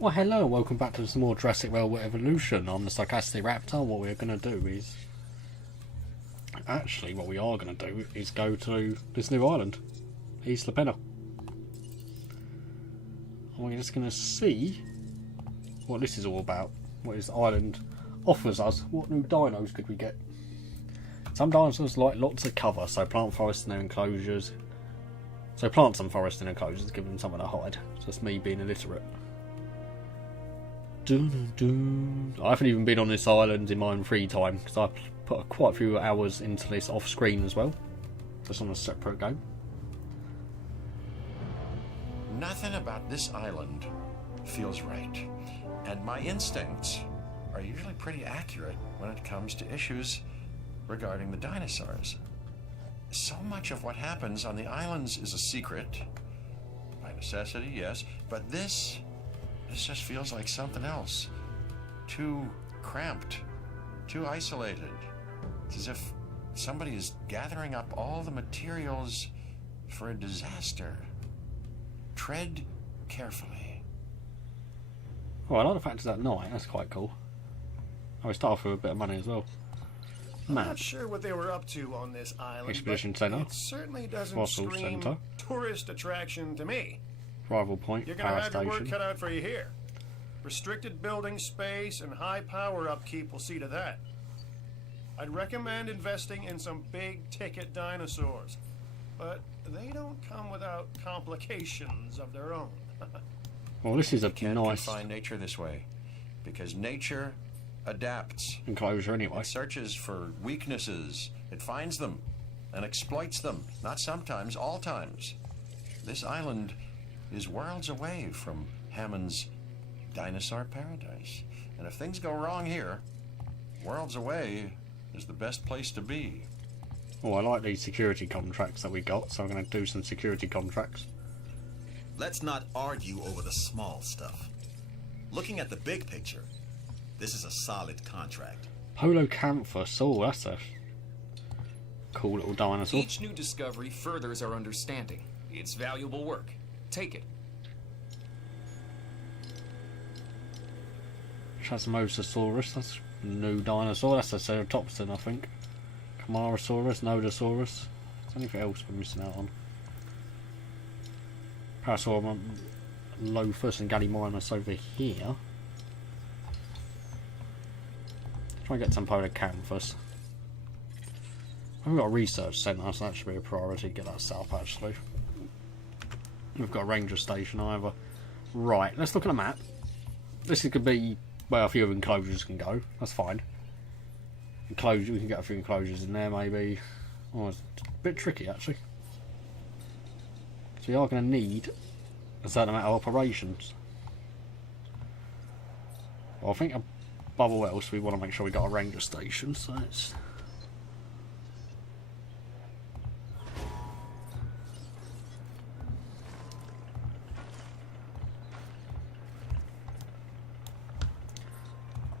Well, hello, welcome back to some more Jurassic World Evolution. I'm the Sarcastic Raptor. What we're going to do is... Actually, what we are going to do is go to this new island, Isla Pena. And we're just going to see what this is all about. What this island offers us. What new dinos could we get? Some dinosaurs like lots of cover, so plant forests and their enclosures. So plant some forest and enclosures, give them somewhere to hide. It's just me being illiterate. I haven't even been on this island in my own free time because I've put quite a few hours into this off screen as well, just on a separate game. Nothing about this island feels right, and my instincts are usually pretty accurate when it comes to issues regarding the dinosaurs. So much of what happens on the islands is a secret, by necessity, yes, but this just feels like something else. Too cramped, too isolated. It's as if somebody is gathering up all the materials for a disaster. Tread carefully. Oh, I like the fact it's at night, that's quite cool. Oh, we start off with a bit of money as well. I'm not sure what they were up to on this island. Expedition Center. It certainly doesn't Fossil scream Center. tourist attraction to me. Rival Point, You're gonna Power have your work Station. cut out for you here. Restricted building space and high power upkeep will see to that. I'd recommend investing in some big ticket dinosaurs, but they don't come without complications of their own. Well, this is a Can't nice confine nature this way, because nature adapts. enclosure anyway. It searches for weaknesses, it finds them, and exploits them. Not sometimes, all times. This island is worlds away from Hammond's dinosaur paradise. And if things go wrong here, worlds away is the best place to be. Oh, I like these security contracts that we got, so I'm going to do some security contracts. Let's not argue over the small stuff. Looking at the big picture, this is a solid contract. Polocanthus, oh, that's a cool little dinosaur. Each new discovery furthers our understanding. It's valuable work. Take it. Chasmosaurus, that's a new dinosaur. That's a Ceratopsin, I think. Camarasaurus, Nodosaurus. Is there anything else we're missing out on? Parasaurus, Lophus, and Gallimimus over here. Try and get some Polocanthus. We've got a research centre, so that should be a priority. Get that set up, actually. We've got a ranger station either. Right, let's look at a map. This could be where a few enclosures can go. That's fine. Enclosure, we can get a few enclosures in there, maybe. Oh, it's a bit tricky, actually. So we are going to need a certain amount of operations. Well, I think above all else, we want to make sure we got a ranger station, so it's...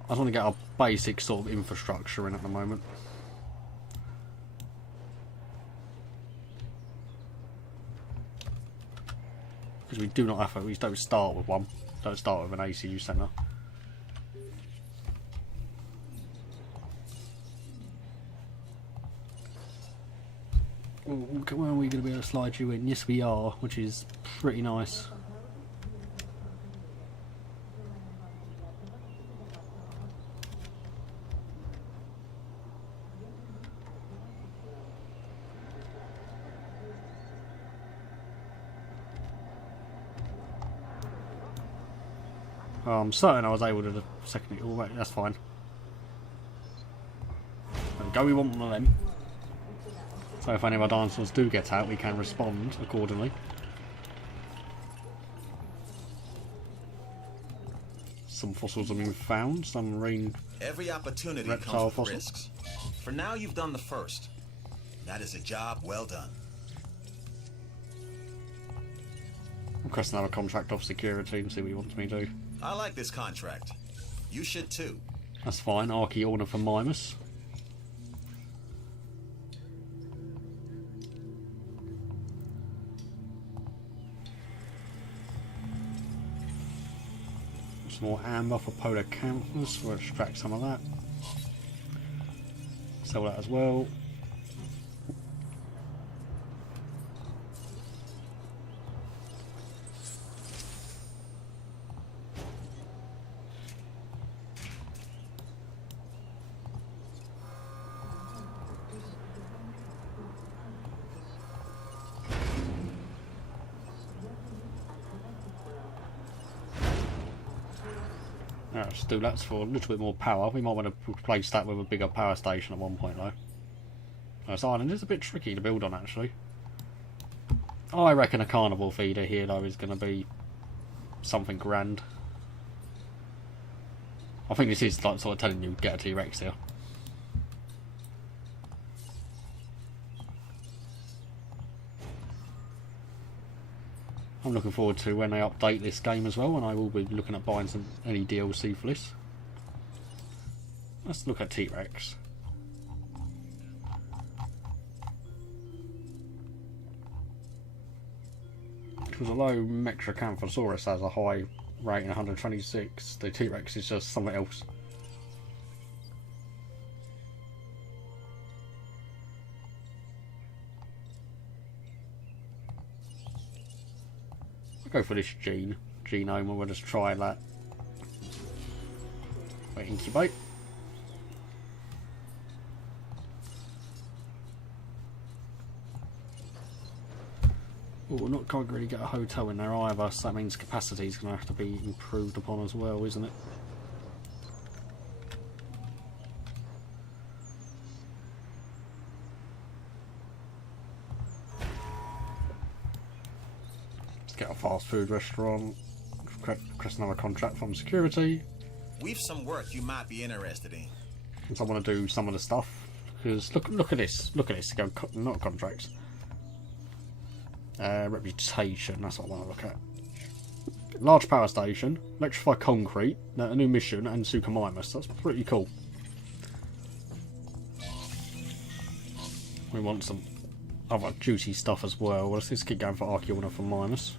I just want to get our basic sort of infrastructure in at the moment. Because we do not have to, we don't start with one. Don't start with an ACU centre. When are we going to be able to slide you in? Yes we are, which is pretty nice. I'm certain I was able to second it all right, that's fine. There we go, we want one of them. So if any of our dinosaurs do get out, we can respond accordingly. Some fossils have been found, some marine Every opportunity reptile comes with fossil. risks. For now, you've done the first. That is a job well done. Request another contract off security and see what he wants me to do. I like this contract. You should too. That's fine, Archaeornithomimus. Some more amber for paleontologists. We'll extract some of that. Sell that as well. Let's do that for a little bit more power. We might want to replace that with a bigger power station at one point though. This island is a bit tricky to build on actually. I reckon a carnivore feeder here though is going to be something grand. I think this is like sort of telling you get a T-Rex here. I'm looking forward to when they update this game as well, and I will be looking at buying any DLC for this. Let's look at T-Rex. Because although Metracanthosaurus has a high rating 126, the T-Rex is just something else. I'll go for this genome and we'll just try that. Wait, incubate. Oh, we're not going to really get a hotel in there either, so that means capacity is going to have to be improved upon as well, isn't it? Get a fast food restaurant, request another contract from security. We've some work you might be interested in. And so I want to do some of the stuff because look at this, go not contracts. Reputation, that's what I want to look at. Large power station, electrify concrete, a new mission, and Suchomimus. That's pretty cool. We want some other juicy stuff as well. Let's just keep going for Archaeona for minus.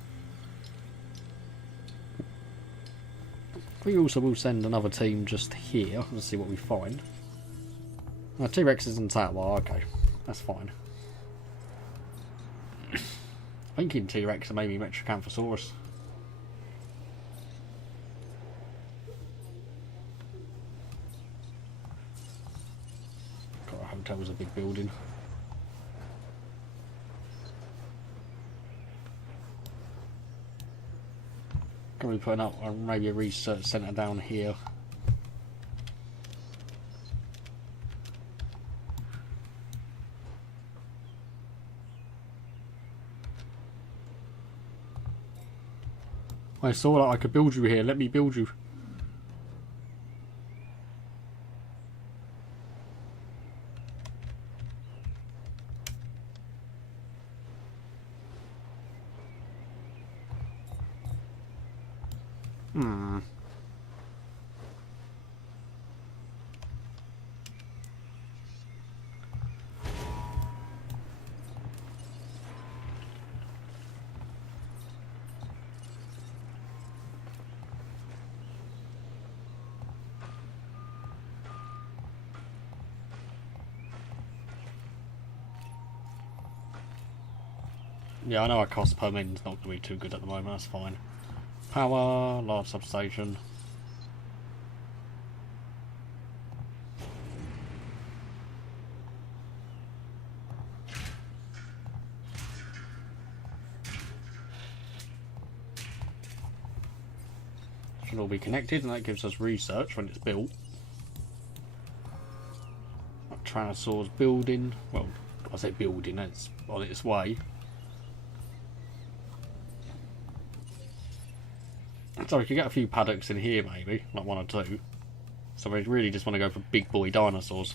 We also will send another team just here. Let's see what we find. T-Rex isn't that well. Okay, that's fine. Thinking T-Rex and maybe Metracanthosaurus. God, a hotel was a big building. Can we put up maybe a research centre down here? I saw that I could build you here. Let me build you. Yeah, I know our cost per min is not going to be too good at the moment, that's fine. Power, large substation. Should all be connected, and that gives us research when it's built. Tyrannosaur's building. Well, I say building, it's on its way. So we could get a few paddocks in here maybe, like one or two. So we really just want to go for big boy dinosaurs.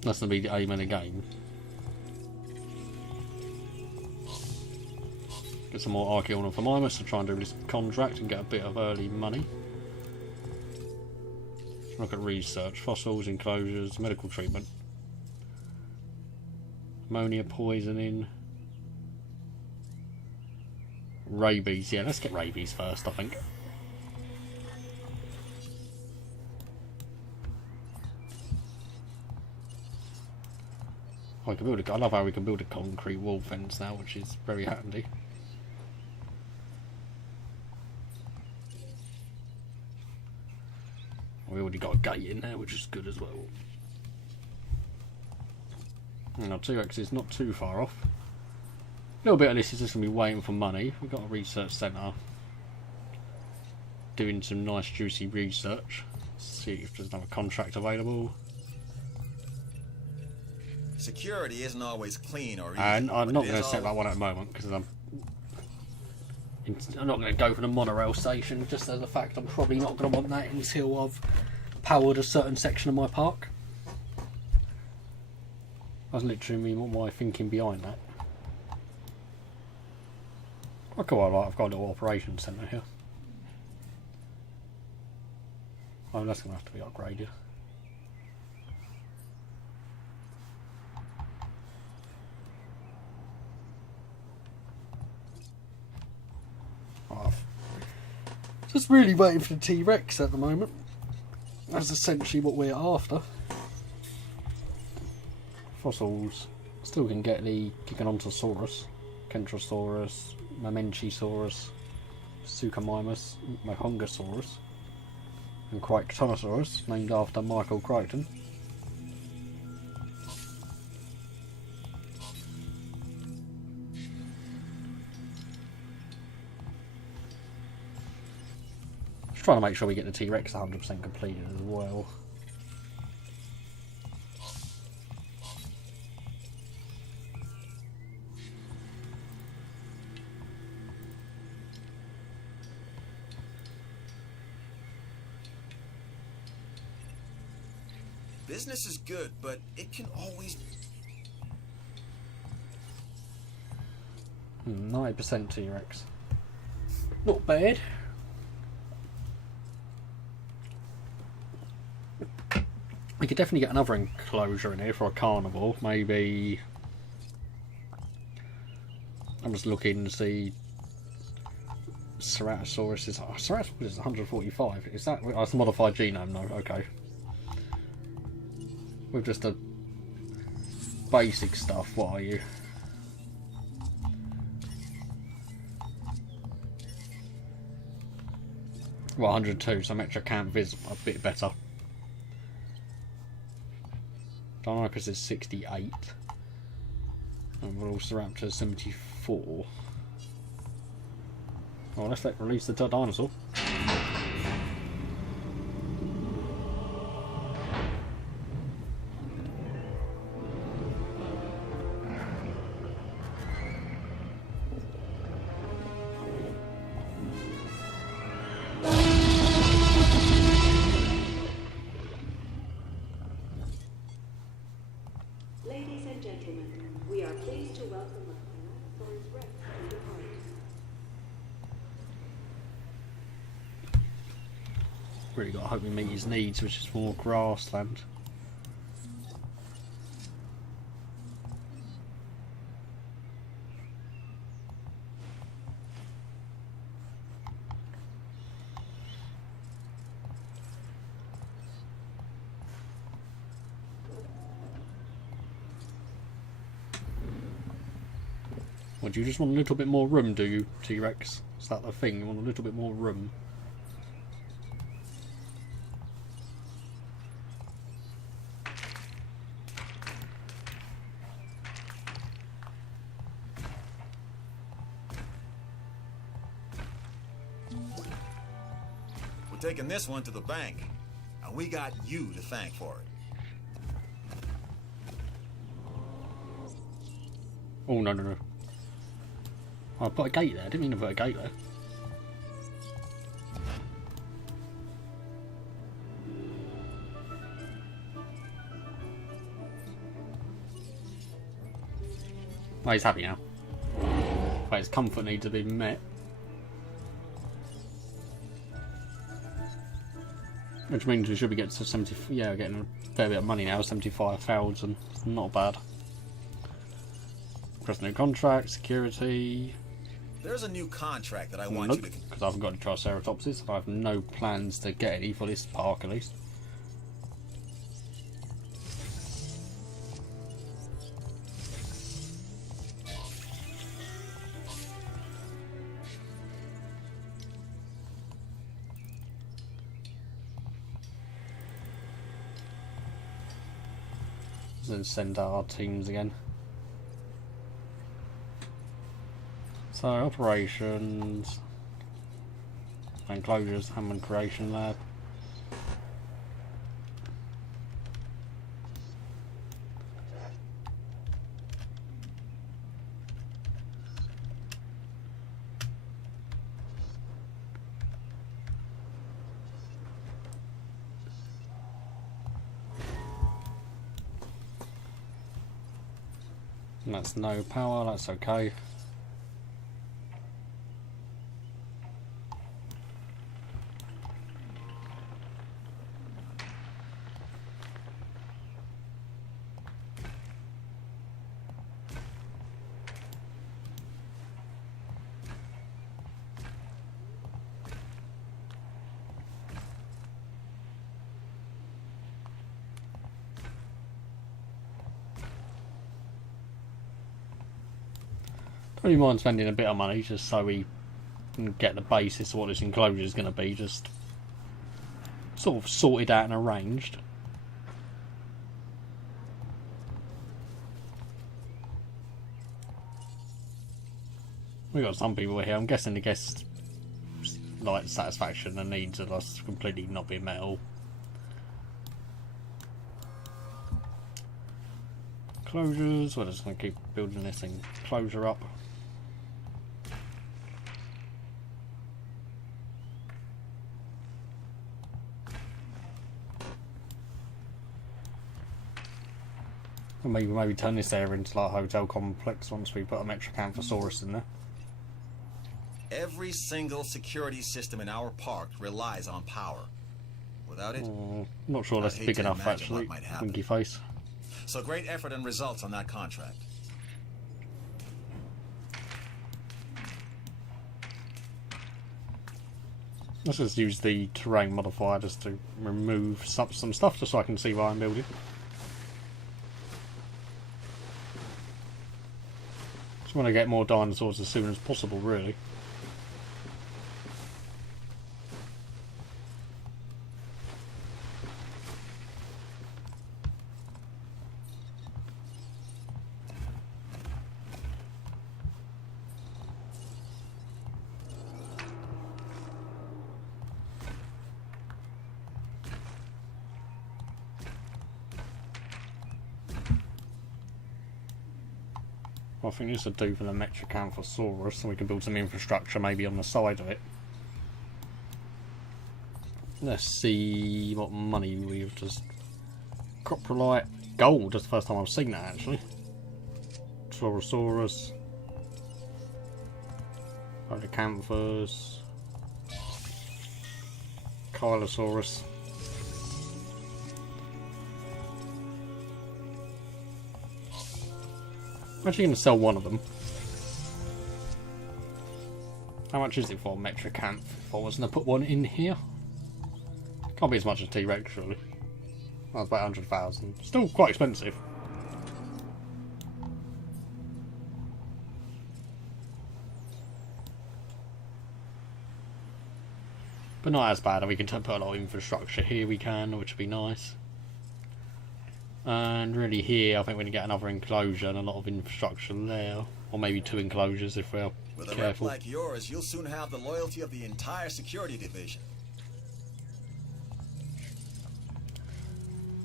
That's going to be the aim of the game. Get some more Archaeona for Mimus to try and do this contract and get a bit of early money. Look at research, fossils, enclosures, medical treatment. Ammonia poisoning. Rabies. Yeah, let's get rabies first, I think. Oh, I love how we can build a concrete wall fence now, which is very handy. We already got a gate in there, which is good as well. Now, T-Rex is not too far off. A little bit of this is just going to be waiting for money. We've got a research centre doing some nice juicy research. See if there's another contract available. Security isn't always clean or easy. And I'm not going to set that one at the moment because I'm not going to go for the monorail station, just as a fact I'm probably not going to want that until I've powered a certain section of my park. That's literally my thinking behind that. I quite like I've got a little operations centre here. Oh, that's going to have to be upgraded. Just really waiting for the T-Rex at the moment. That's essentially what we're after. Fossils. Still can get the Gigantosauros, Kentrosaurus, Mamenchisaurus, Suchomimus, Mahongosaurus, and Crichtonosaurus, named after Michael Crichton. Trying to make sure we get the T-Rex 100% completed as well. Business is good, but it can always... 90% T-Rex. Not bad. We could definitely get another enclosure in here for a carnival. Maybe. I'm just looking to see. Ceratosaurus is. Oh, Ceratosaurus is 145. Is that. Oh, it's a modified genome, no. Okay. With just the basic stuff, what are you? Well, 102, so Metro Camp is a bit better. Dinosaurs is 68. And Velociraptor 74. Well, let's release the dinosaur. Ladies and gentlemen, we are pleased to welcome the Tyrannosaurus Rex to the party. Really got to hope we meet his needs, which is more grassland. Or do you just want a little bit more room, do you, T-Rex? Is that the thing? You want a little bit more room? We're taking this one to the bank, and we got you to thank for it. Oh, no, no, no. Oh, I put a gate there. I didn't mean to put a gate there. Oh, he's happy now. But his comfort needs to be met. Which means we should be getting to 70. Yeah, we're getting a fair bit of money now. 75,000. Not bad. Press new contract, security. There's a new contract that I want Nope, you to... because I haven't got any Triceratopses. I have no plans to get any for this park at least. Then send out our teams again. So operations, enclosures, Hammond Creation Lab. And that's no power, that's okay. Don't really mind spending a bit of money just so we can get the basis of what this enclosure is going to be, just sort of sorted out and arranged. We've got some people here. I'm guessing the guests like satisfaction and needs of us completely not being met at all. Closures. We're just going to keep building this enclosure up. And maybe turn this area into like a hotel complex once we put a Metrocanthosaurus in there. Every single security system in our park relies on power. Without it, Not sure that's I'd hate big to enough imagine actually. what might happen. Winky face. so great effort and results on that contract. Let's just use the terrain modifier just to remove some stuff just so I can see what I'm building. Just want to get more dinosaurs as soon as possible, really. I think this would do for the Metrocanthosaurus, so we can build some infrastructure maybe on the side of it. Let's see what money we've just... Coprolite gold, that's the first time I've seen that actually. Torosaurus. Paleocanthus. Kylosaurus. I'm actually going to sell one of them. How much is it for Metrocanth? If I was going to put one in here? Can't be as much as T-Rex, surely. That's about 100,000. Still quite expensive. But not as bad. We can put a lot of infrastructure here, we can, which would be nice. And really here, I think we're going to get another enclosure and a lot of infrastructure there. Or maybe 2 enclosures if we're With a rep careful. like yours, you'll soon have the loyalty of the entire security division.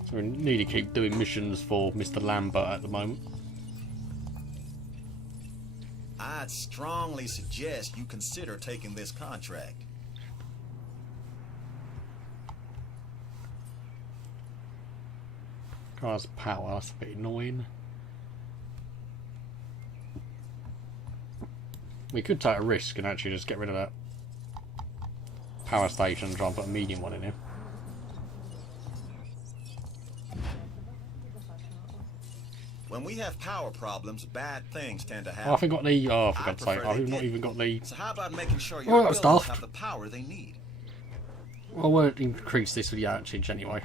So we need to keep doing missions for Mr. Lambert at the moment. I'd strongly suggest you consider taking this contract. Car's power, that's a bit annoying. We could take a risk and actually just get rid of that power station and try and put a medium one in here. When When we have power problems, bad things tend to Oh, I happen. forgot the. Oh, for I God's sake! prefer I've they not didn't. even got the. So how about making sure Oh, your that's buildings daft. have the power they need? I won't increase this with the outage anyway.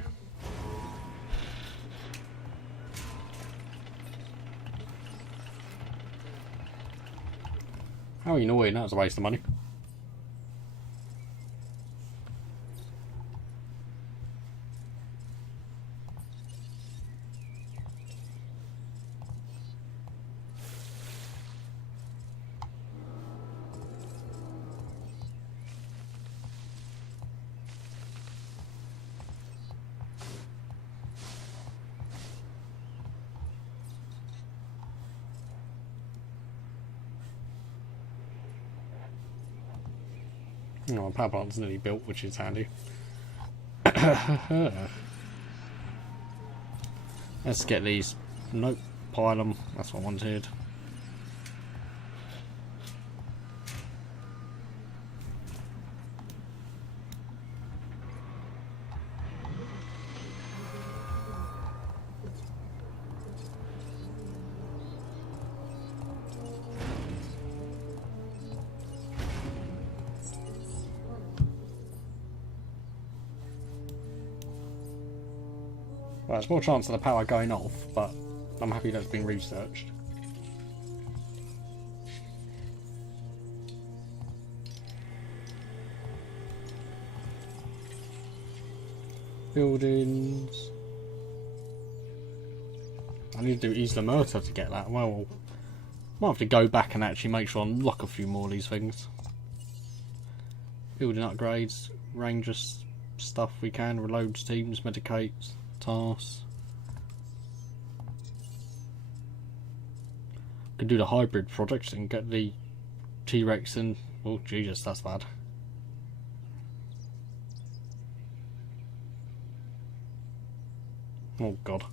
How annoying! That was a waste of money. Oh, power plant's nearly built, which is handy. Let's get these. Nope, pile them. That's what I wanted. Well, there's more chance of the power going off, but I'm happy that's been researched. Buildings. I need to do Isla Muerta to get that. Well, might have to go back and actually make sure I unlock a few more of these things. Building upgrades, Rangers stuff we can, reloads teams, medicates, tasks. Could do the hybrid projects and get the T-Rex and... Oh Jesus, that's bad. Oh God.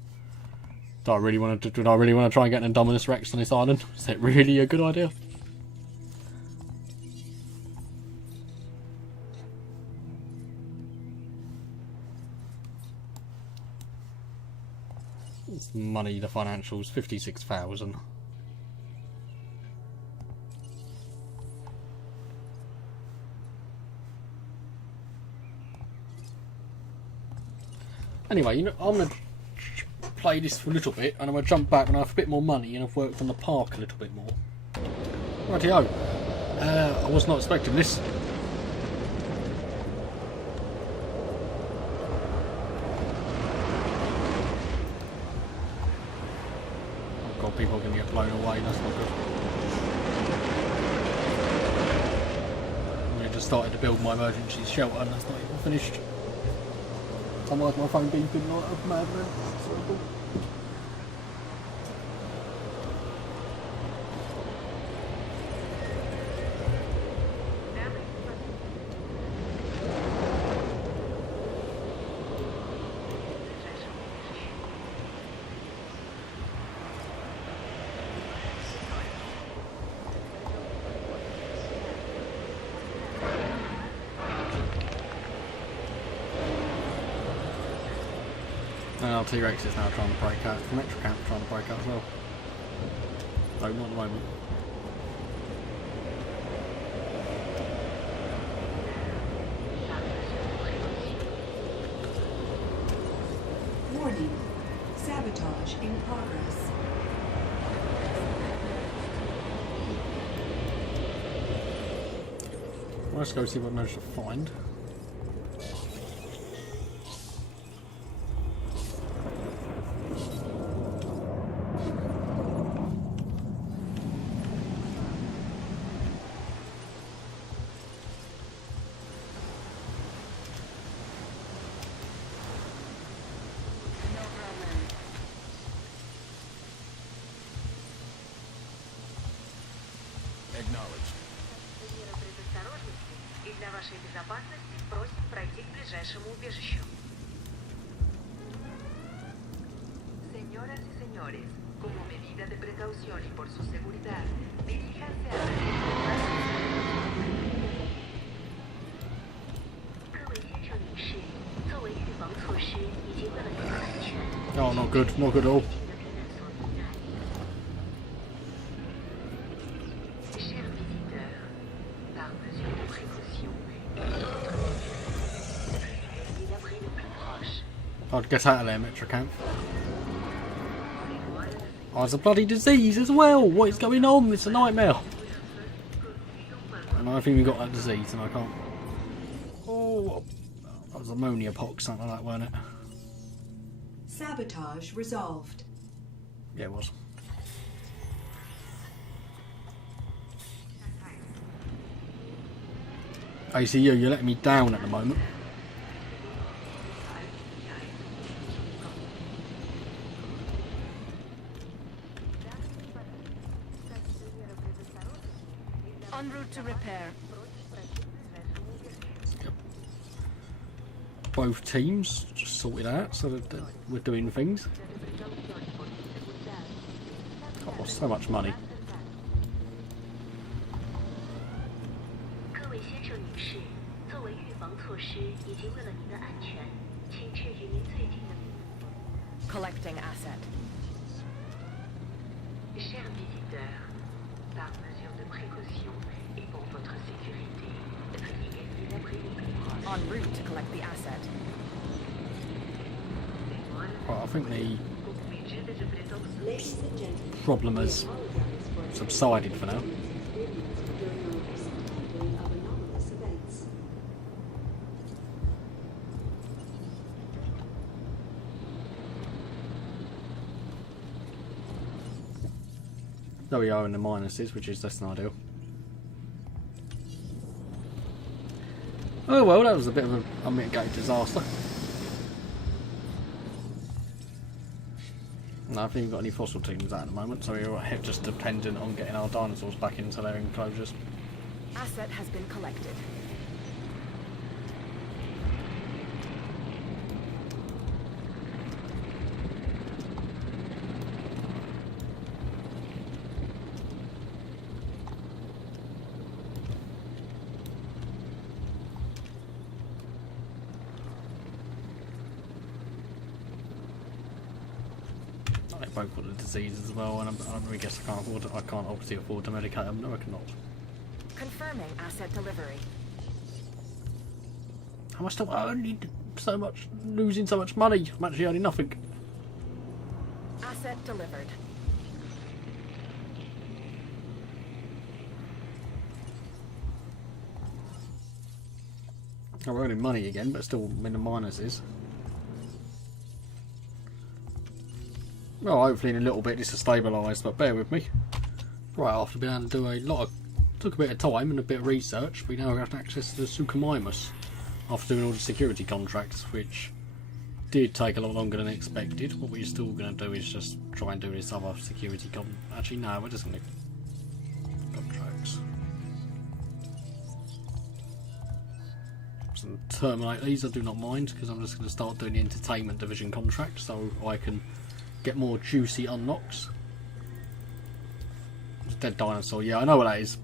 Do I really want to try and get an Indominus Rex on this island? Is that really a good idea? It's money, the financials, 56,000. Anyway, you know, I'm gonna play this for a little bit, and I'm gonna jump back and I have a bit more money, and I've worked on the park a little bit more. Rightio. I was not expecting this. Oh God, people are gonna get blown away. That's not good. I just started to build my emergency shelter, and that's not even finished. Otherwise my phone beeping like a madman. It's horrible. Our T-Rex is now trying to break out. The Metro Camp trying to break out as well. No, not at the moment. Warning. Sabotage in progress. Well, let's go see what I managed to find. Acknowledged. Меры предосторожности и для вашей безопасности просим пройти к ближайшему убежищу. Señoras y señores, como medida de precaución y por su seguridad, diríjanse a la Oh, not good. Not good at all. I'd get out of there, Metrocamp. Oh, it's a bloody disease as well! What is going on? It's a nightmare! And I think we got that disease and I can't... Oh, that was ammonia pox, something like that, weren't it? Sabotage resolved. Yeah, it was. ACU, you're letting me down at the moment. En route to repair. Both teams just sorted out so that we're doing things. Oh, so much money. 各位先生女士，作为预防措施以及为了您的安全，请确与您最近的。Collecting asset. Chers visiteurs, par mesure de précaution et pour votre sécurité, veuillez gagner l'abri le plus proche. En route to collect the asset. Right, I think the Ladies and gentlemen, problem has subsided for now. of anomalous events. There we are in the minuses, which is less than ideal. Oh well, that was a bit of a unmitigated disaster. No, I think we've got any fossil teams out at the moment, so we're just dependent on getting our dinosaurs back into their enclosures. Asset has been collected. They both got the disease as well, and I really guess I can't obviously afford to medicate them. No, I cannot. Confirming asset delivery. Am I still earning so much, losing so much money? I'm actually earning nothing. Asset delivered. I'm earning money again, but still in the minuses. Well, hopefully in a little bit this will stabilise, but bear with me. Right, after being able to do a lot of... took a bit of time and a bit of research, we now have access to the Suchomimus. After doing all the security contracts, which did take a lot longer than expected. What we're still going to do is just try and do this other security Actually, no, we're just going to... contracts. So terminate these, I do not mind, because I'm just going to start doing the entertainment division contract, so I can get more juicy unknocks. It's a dead dinosaur, yeah, I know what that is.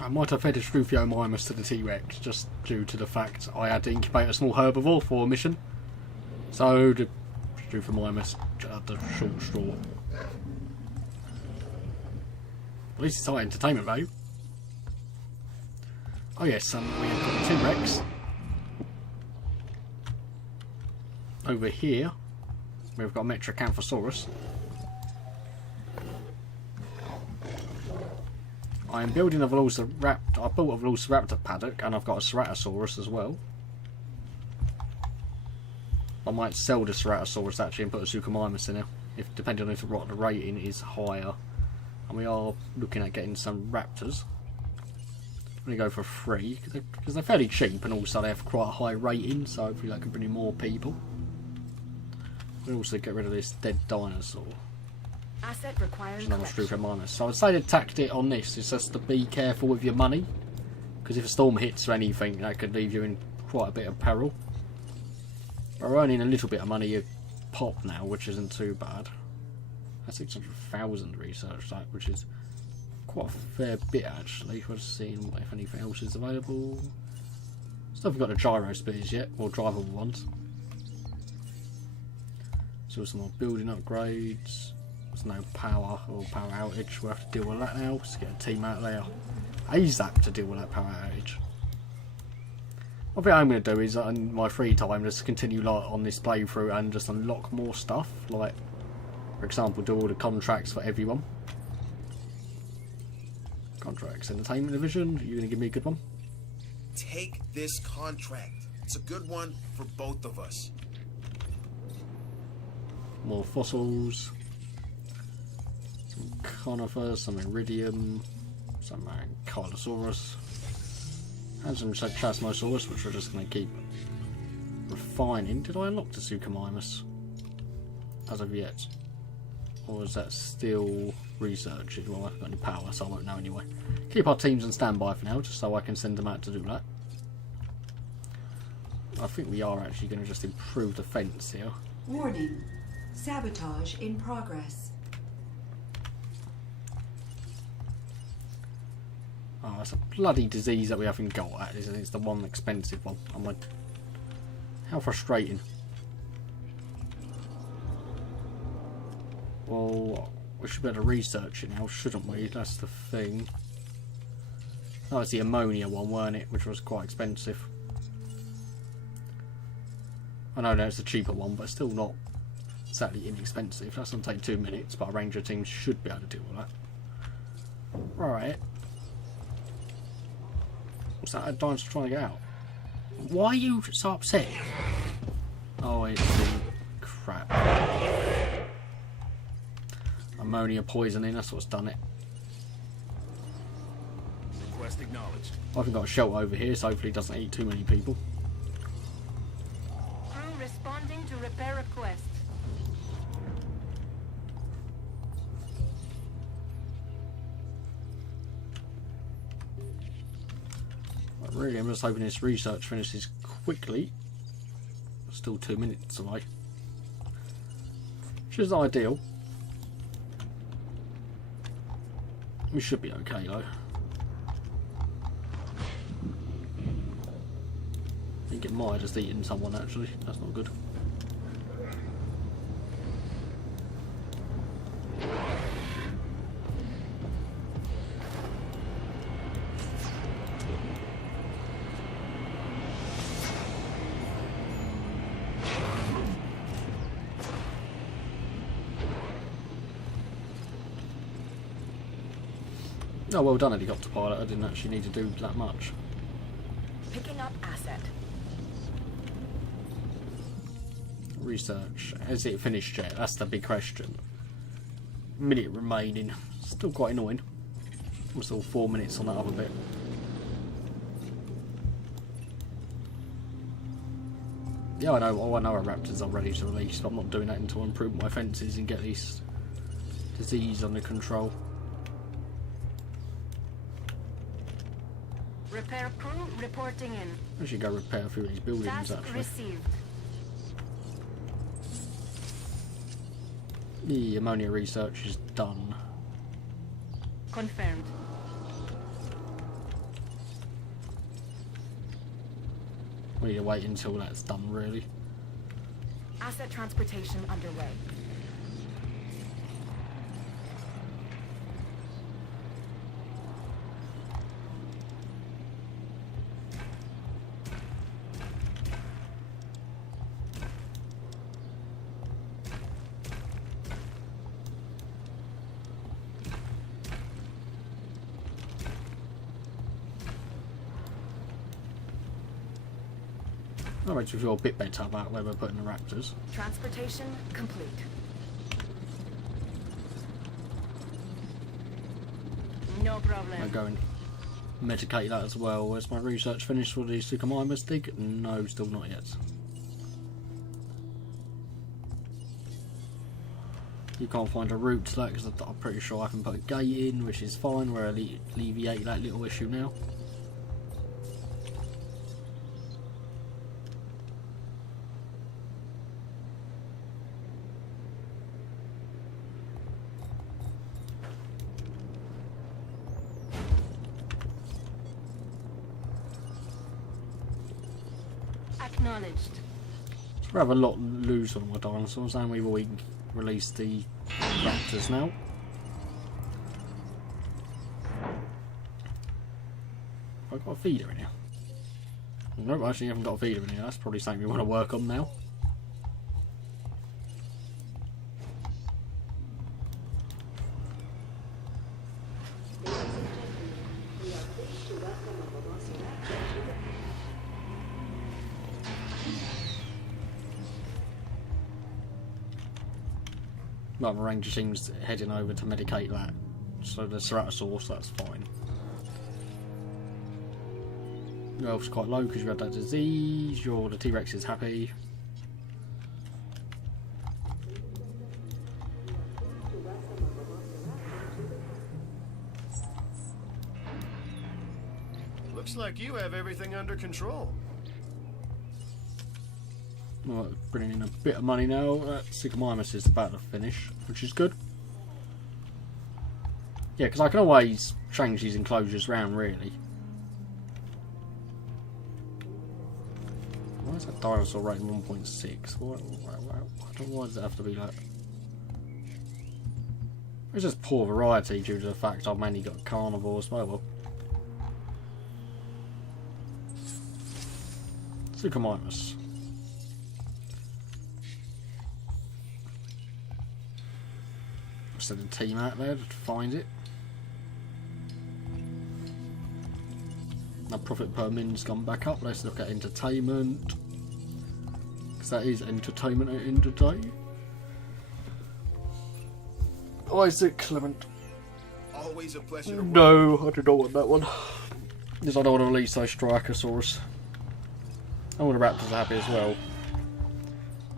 I might have fed a Struthiomimus to the T-Rex just due to the fact I had to incubate a small herbivore for a mission. So the Struthiomimus had the short straw. At least it's high entertainment value. Oh yes, we have got the T-Rex. Over here, we've got Metrocanthosaurus. I am building a Velociraptor. I built a Velociraptor paddock, and I've got a Ceratosaurus as well. I might sell the Ceratosaurus actually and put a Suchomimus in there, if depending on if the rating is higher. And we are looking at getting some Raptors. I'm going to go for 3 because they're fairly cheap, and also they have quite a high rating, so hopefully that can bring in more people. We'll also get rid of this dead dinosaur. Asset requiring collection. So I'd say the tactic on this is just to be careful with your money, because if a storm hits or anything, that could leave you in quite a bit of peril. But we're earning a little bit of money a pop now, which isn't too bad. That's 600,000 research site, which is quite a fair bit actually. We're just seeing if anything else is available. Still haven't got the gyro speeds yet, or drivable ones. So some more building upgrades. There's no power or power outage. We'll have to deal with that now. Just get a team out there ASAP to deal with that power outage. What I think I'm going to do is in my free time just continue like on this playthrough and just unlock more stuff. Like, for example, do all the contracts for everyone. Contracts, entertainment division. You going to give me a good one? Take this contract. It's a good one for both of us. More fossils. Some conifers, some iridium, some Carnosaurus. And some Chasmosaurus, which we're just going to keep refining. Did I unlock the Suchomimus as of yet? Or is that still researching? Well, I haven't got any power, so I won't know anyway. Keep our teams on standby for now, just so I can send them out to do that. I think we are actually going to just improve the fence here. Warning. Sabotage in progress. Oh, that's a bloody disease that we haven't got at, isn't it? It's the one expensive one. I'm like, how frustrating. Well, we should better research it now, shouldn't we? That's the thing. That was the ammonia one, weren't it? Which was quite expensive. I know that's a cheaper one, but still not exactly inexpensive. That's going to take 2 minutes, but our ranger team should be able to deal with that. Right. What's that? A dinosaur trying to get out? Why are you so upset? Oh, it's the crap. Ammonia poisoning, that's what's done it. Request acknowledged. I haven't got a shelter over here, so hopefully it doesn't eat too many people. Crew responding to repair request. But really, I'm just hoping this research finishes quickly. Still 2 minutes away. Which is ideal. We should be okay though. I think it might have just eaten someone actually. That's not good. Oh, well done, helicopter pilot. I didn't actually need to do that much. Picking up asset. Research. Has it finished yet? That's the big question. Minute remaining. Still quite annoying. I'm still 4 minutes on that other bit. Yeah, I know our raptors are ready to release, but I'm not doing that until I improve my fences and get this disease under control. Repair crew reporting in. I should go repair a few of these buildings Task actually. received. The ammonia research is done. Confirmed. We need to wait until that's done really. Asset transportation underway. That makes me feel a bit better about where we're putting the raptors. Transportation complete. No problem. I'll go and medicate that as well. Where's my research finished for the Suchomimus dig? No, still not yet. You can't find a route to that because I'm pretty sure I haven't put a gate in, which is fine. We'll alleviate that little issue now. Acknowledged. We have a lot loose on my dinosaurs, and we've already released the raptors now. I've got a feeder in here. Nope, actually I haven't got a feeder in here. That's probably something we want to work on now. Right, my ranger seems heading over to medicate that. So the Ceratosaurus, that's fine. Your health's quite low because you had that disease. The T-Rex is happy. Looks like you have everything under control. Right, bringing in a bit of money now. Sycomimus is about to finish, which is good. Yeah, because I can always change these enclosures round, really. Why is that dinosaur rating 1.6? Why does it have to be that? It's just poor variety due to the fact I've mainly got carnivores. Well. Sycomimus. Send a team out there to find it. Now profit per min's gone back up. Let's look at entertainment, because that is entertainment at the end of the day. Isaac Clement. Always a pleasure to No, I do not want that one. Because I don't want to release those Strichosaurus. I want the Raptors happy as well.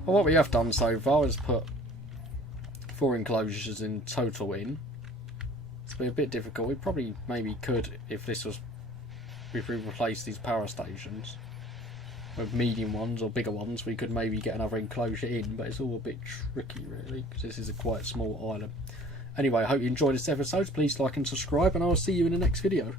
Well, what we have done so far is put 4 enclosures in total in. It's been a bit difficult. We probably maybe could, if we replace these power stations with medium ones or bigger ones, we could maybe get another enclosure in, but it's all a bit tricky really, because this is a quite small island. Anyway, I hope you enjoyed this episode. Please like and subscribe, and I will see you in the next video.